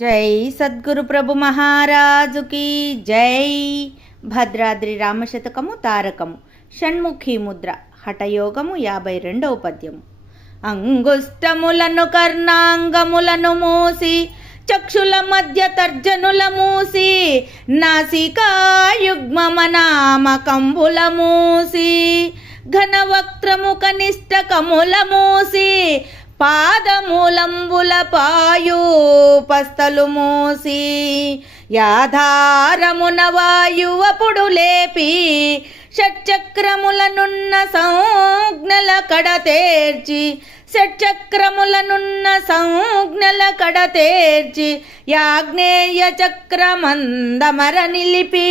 జై సద్గురు ప్రభు మహారాజుకి జై. భద్రాద్రి రామశతకము తారకము షణ్ముఖీ ముద్ర హఠయోగము 52వ పద్యము. అంగుష్టములను కర్ణాంగములను మూసి చక్షుల మధ్య తర్జనుల మూసి నాసికాయుగ్మనామకంబుల మూసి ఘనవక్త్రము కనిష్టకముల మూసి పాదమూలంబుల పాయూపస్థలు మూసి యాధారమున వాయువపుడు లేపి షట్చక్రములనున్న సంజ్ఞల కడతేర్చి సంజ్ఞల కడతేర్చి యాగ్నేయ చక్రమందమర నిలిపి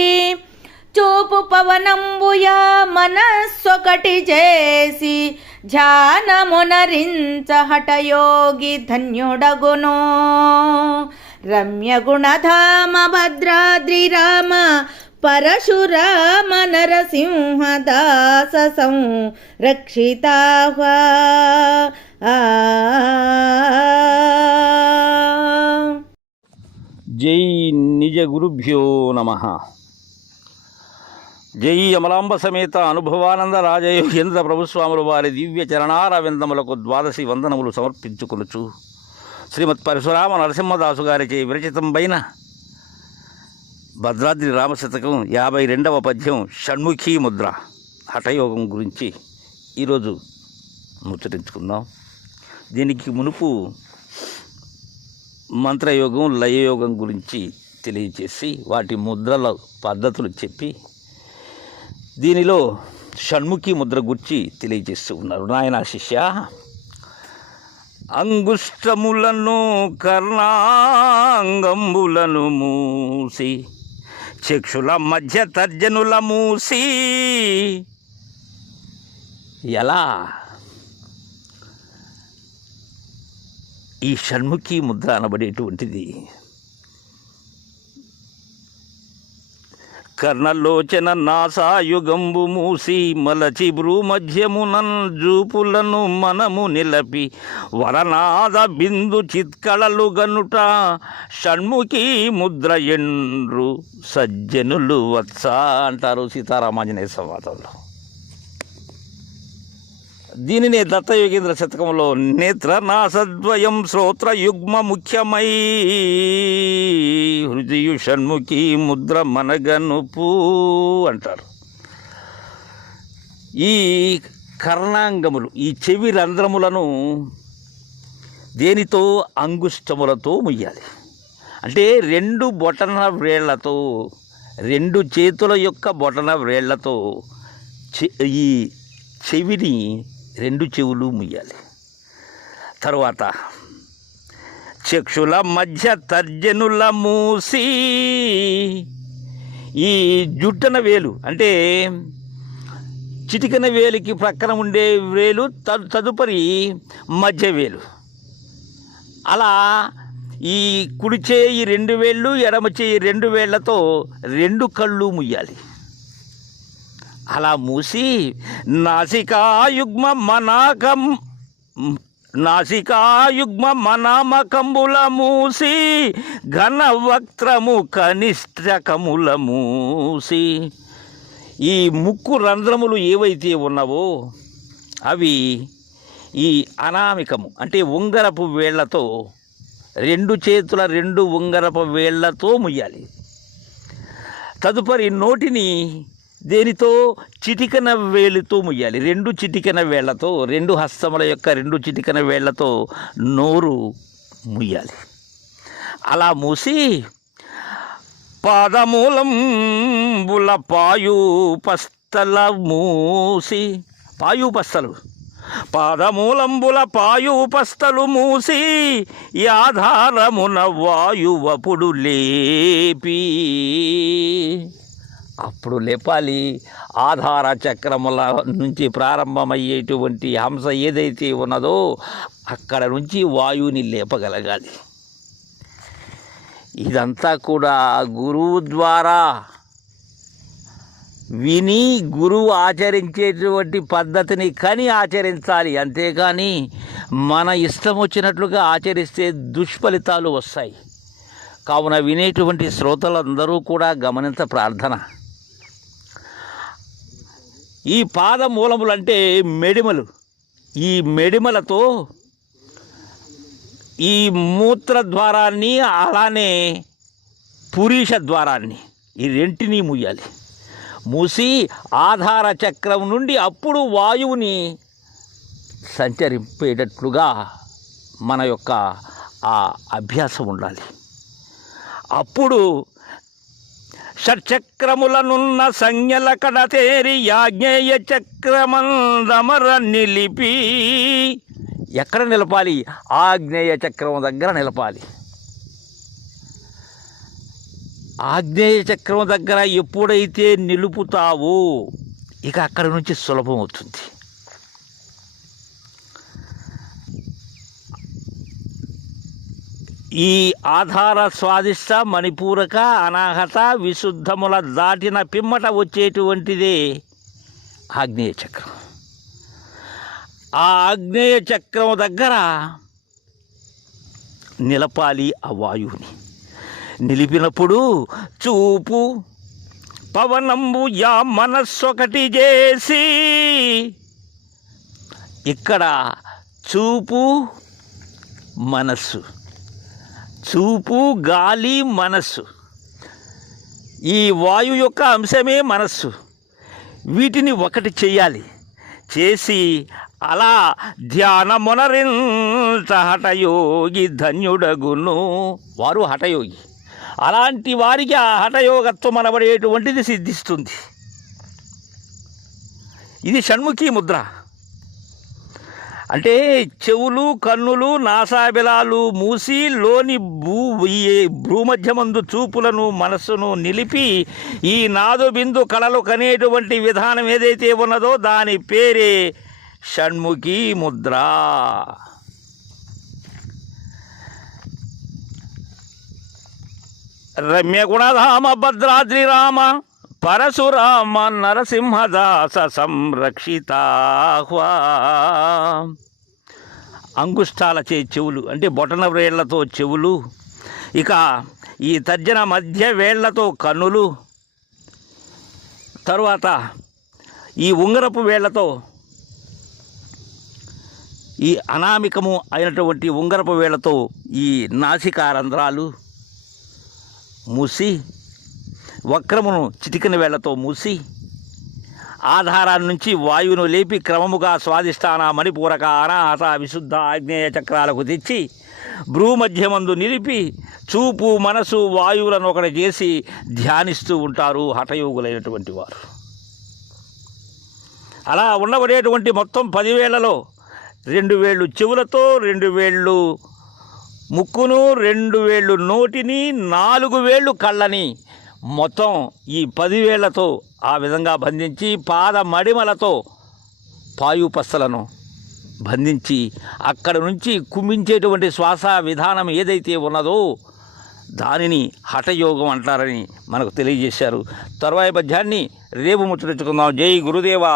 చూపు పవనంబుయా మనస్సొకటి చేసి ధ్యానమునరించ హఠయోగి ధన్యుడగును. రమ్య గుణధామ భద్రాద్రి రామ పరశురామ నరసింహదాస సంరక్షితాః. జై నిజ గురుభ్యో నమః. జై అమలాంబ సమేత అనుభవానంద రాజయోగేంద్ర ప్రభుస్వాములు వారి దివ్య చరణారవిందములకు ద్వాదశి వందనములు సమర్పించుకొనుచు శ్రీమత్ పరశురామ నరసింహదాసు గారిచే విరచితంపైన భద్రాద్రి రామశతకం 52వ పద్యం షణ్ముఖీ ముద్ర హఠయోగం గురించి ఈరోజు ముచ్చటించుకుందాం. దీనికి మునుపు మంత్రయోగం లయయోగం గురించి తెలియచేసి వాటి ముద్రల పద్ధతులు చెప్పి దీనిలో షణ్ముఖీ ముద్ర గురించి తెలియజేస్తూ ఉన్నారు. నాయన శిష్య, అంగుష్టములను కర్ణాంగంబులను మూసి చక్షుల మధ్య తర్జనుల మూసి. ఎలా ఈ షణ్ముఖీ ముద్ర అనబడేటువంటిది కర్ణలోచన నాసాయుగంబు మూసి మలచి భ్రూమధ్యమునన్ జూపులను మనము నిలపి వరనాద బిందు చిత్కళలు గనుట షణ్ముఖీ ముద్ర ఎండ్రు సజ్జనులు వత్స అంటారు సీతారామాంజనేయ సంవాదంలో. దీనినే దత్తయోగేంద్ర శతకంలో నేత్రనాసద్వయం శ్రోత్రయుగ్మ ముఖ్యమై హృదయు షణ్ముఖీ ముద్ర మనగనుపు అంటారు. ఈ కర్ణాంగములు, ఈ చెవి రంధ్రములను దేనితో? అంగుష్టములతో ముయ్యాలి. అంటే రెండు బొటన వ్రేళ్లతో, రెండు చేతుల యొక్క బొటన వ్రేళ్లతో ఈ చెవిని, రెండు చెవులు ముయ్యాలి. తరువాత చక్షుల మధ్య తర్జనుల మూసి, ఈ జుట్టన వేలు అంటే చిటికన వేలికి ప్రక్కన ఉండే వేలు తదుపరి మధ్య వేలు, అలా ఈ కుడి చేయి 2 వేళ్ళు, ఎడమ చేయి 2 వేళ్లతో 2 కళ్ళు ముయ్యాలి. అలా మూసి నాసికాయుగ్మ మనామకంబుల మూసి ఘనవక్త్రము కనిష్టకముల మూసి. ఈ ముక్కు రంధ్రములు ఏవైతే ఉన్నావో అవి ఈ అనామికము అంటే ఉంగరపు వేళ్లతో, 2 చేతుల 2 ఉంగరపు వేళ్లతో ముయ్యాలి. తదుపరి నోటిని దేనితో? చిటికన వేలుతో ముయ్యాలి. 2 చిటికన వేళ్లతో, 2 హస్తముల యొక్క 2 చిటికన వేళ్లతో నోరు ముయ్యాలి. అలా మూసి పాదమూలంబుల పాయూపస్థల మూసి, పాయూపస్థలు, పాదమూలంబుల పాయూపస్థలు మూసి యాధారమున వాయువపుడు లేపి. అప్పుడు లేపాలి. ఆధార చక్రముల నుంచి ప్రారంభమయ్యేటువంటి హంస ఏదైతే ఉన్నదో అక్కడ నుంచి వాయువుని లేపగలగాలి. ఇదంతా కూడా గురువు ద్వారా విని గురువు ఆచరించేటువంటి పద్ధతిని కని ఆచరించాలి. అంతేకాని మన ఇష్టం వచ్చినట్లుగా ఆచరిస్తే దుష్ఫలితాలు వస్తాయి. కావున వినేటువంటి శ్రోతలందరూ కూడా గమనించ ప్రార్థన. ఈ పాద మూలములంటే మెడిమలు. ఈ మెడిమలతో ఈ మూత్రద్వారాన్ని అలానే పురీష ద్వారాన్ని ఈ రెంటిని మూయాలి. మూసి ఆధార చక్రం నుండి అప్పుడు వాయువుని సంచరింపేటట్లుగా మన యొక్క ఆ అభ్యాసం ఉండాలి. అప్పుడు షట్చక్రములనున్న సంజ్ఞల కడతేరి యాజ్ఞేయ చక్రమందమర నిలిపి. ఎక్కడ నిలపాలి? ఆగ్నేయ చక్రం దగ్గర నిలపాలి. ఆగ్నేయ చక్రం దగ్గర ఎప్పుడైతే నిలుపుతావో ఇక అక్కడి నుంచి సులభం అవుతుంది. ఈ ఆధార స్వాదిష్ట మణిపూరక అనాహత విశుద్ధముల దాటిన పిమ్మట వచ్చేటువంటిదే ఆగ్నేయ చక్రం. ఆ ఆగ్నేయ చక్రం దగ్గర నిలపాలి ఆ వాయువుని. నిలిపినప్పుడు చూపు పవనంబు యా మనస్సొకటి చేసి. ఇక్కడ చూపు మనస్సు, చూపు గాలి మనస్సు, ఈ వాయు యొక్క అంశమే మనస్సు. వీటిని ఒకటి చెయ్యాలి. చేసి అలా ధ్యానమునరింత హఠయోగి ధన్యుడగును. వారు హఠయోగి. అలాంటి వారికి ఆ హఠయోగత్వం అనబడేటువంటిది సిద్ధిస్తుంది. ఇది షణ్ముఖీ ముద్ర. అంటే చెవులు, కన్నులు, నాసాబిలాలు మూసి లోని భూమధ్యమందు చూపులను మనస్సును నిలిపి ఈ నాదు బిందు కళలు కనేటువంటి విధానం ఏదైతే ఉన్నదో దాని పేరే షణ్ముఖీ ముద్ర. రమ్యగుణధామ భద్రాద్రి రామ పరశురామ నరసింహదాస సంరక్షితాహ్వా. అంగుష్టాలచే చెవులు అంటే బొటన వేళ్లతో చెవులు, ఇక ఈ తర్జన మధ్య వేళ్లతో కన్నులు, తరువాత ఈ ఉంగరపు వేళ్లతో ఈ అనామికము అయినటువంటి ఉంగరపు వేళ్లతో ఈ నాసికారంధ్రాలు మూసి, వక్రమును చిటికిన వేళ్లతో మూసి ఆధారాన్ని నుంచి వాయువును లేపి క్రమముగా స్వాదిష్టాన మణిపూరక అనాహత విశుద్ధ ఆగ్నేయ చక్రాలకు తెచ్చి భ్రూమధ్యమందు నిలిపి చూపు మనసు వాయువులను ఒకటి చేసి ధ్యానిస్తూ ఉంటారు హఠయోగులైనటువంటి వారు. అలా ఉండబడేటువంటి మొత్తం 10 వేళ్లలో 2 వేళ్ళు చెవులతో, 2 వేళ్ళు ముక్కును, 2 వేళ్ళు నోటిని, 4 వేళ్ళు కళ్ళని మొత్తం ఈ 10 వేళ్లతో ఆ విధంగా బంధించి పాద మడిమలతో పాయుపస్సలను బంధించి అక్కడ నుంచి కుమ్మించేటువంటి శ్వాస విధానం ఏదైతే ఉన్నదో దానిని హఠయోగం అంటారని మనకు తెలియజేశారు. తరువాయి పద్యాన్ని రేపు ముచ్చరించుకుందాం. జై గురుదేవా.